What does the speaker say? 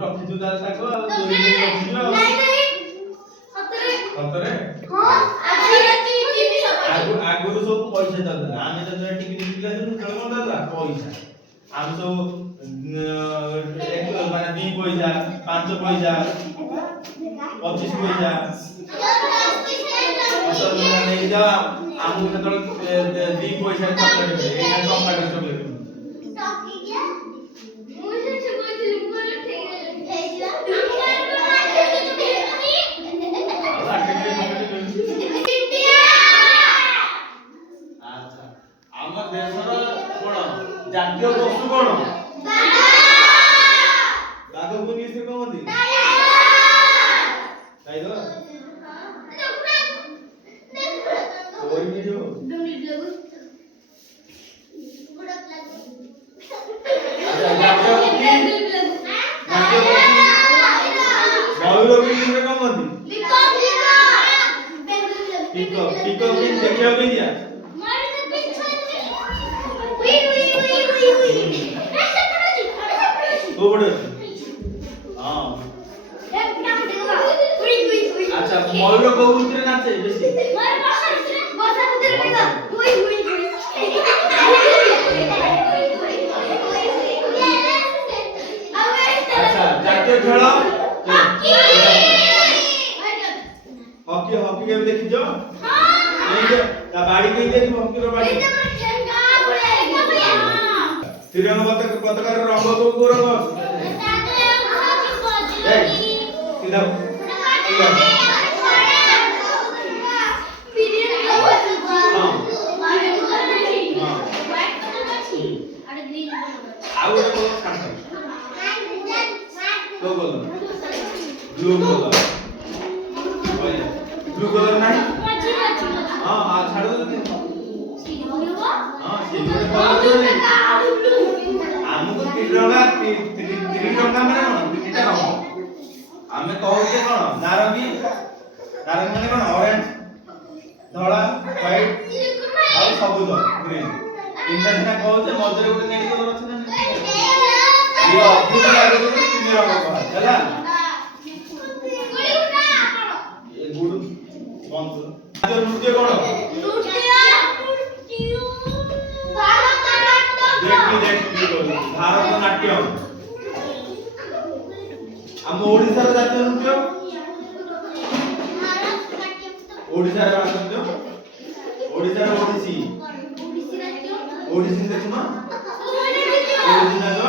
ରଖିଛୁ ତାର ଶାଗ ଆଉ ଚୋରି କରି ରଖିଛୁ ଆଉ ସତରେ ଆଗରୁ ସବୁ ପଇସା ଚାଲୁଥିଲା ଆମେ ଯେତେବେଳେ ଟିଫିନ ବିକିଲା ସେତେବେଳେ କଣ ଚାଲୁଥିଲା ପଇସା ଆମେ ସବୁ ମାନେ 2 ପଇସା 5 ପଇସା 25 ପଇସା ନେଇଯାଅ ଆମକୁ ସେତେବେଳେ 2 ପଇସା ଚକଲେଟ୍ ମିଳେ ଏଇନା ଟଙ୍କାଟେ ଚକଲେଟ୍ ମିଳେ ଜାତୀୟ ପଶୁ କଣ ବାଘକୁ ଇଂଲିଶରେ କଣ କହନ୍ତି ଗାଇଦ କୋଇ ମିଳିବ ମୟୂରକୁ ଇଂଲିଶରେ କଣ କହନ୍ତି ପିକକ୍ ପିକକ୍ ଦେଖିବାକୁ କେମିତିଆ अच्छा मयूर को उतरे नाचे बेसी अच्छा जातीय खेल हॉकी हॉकी गेम देखि जो हां ता बाड़ी के देखि हॉकी रो बाड़ी तिरंगा पताका रंग को रंग किधर ब्लू कलर नहीं हां आ छाड़ दो हां से कलर हमको तिरंगा माने कोन तीनटा रंग आमे कहू जे कोन नारंगी माने कोन ऑरेंज धला व्हाइट और सबुज ग्रीन तीनटा ना कहू जे मधुरे गुटे नेडी कलर अछि ना ये अद्भुत लागे जे तीन रंग कहा चला ये गुड बंद जो नृत्य कोन भारतनाट्यम हम ओडिसा रो जातीय नृत्य ओडिसा रो नृत्य ओडिसा रो ओडिसी देखुना ओडिसी ना जो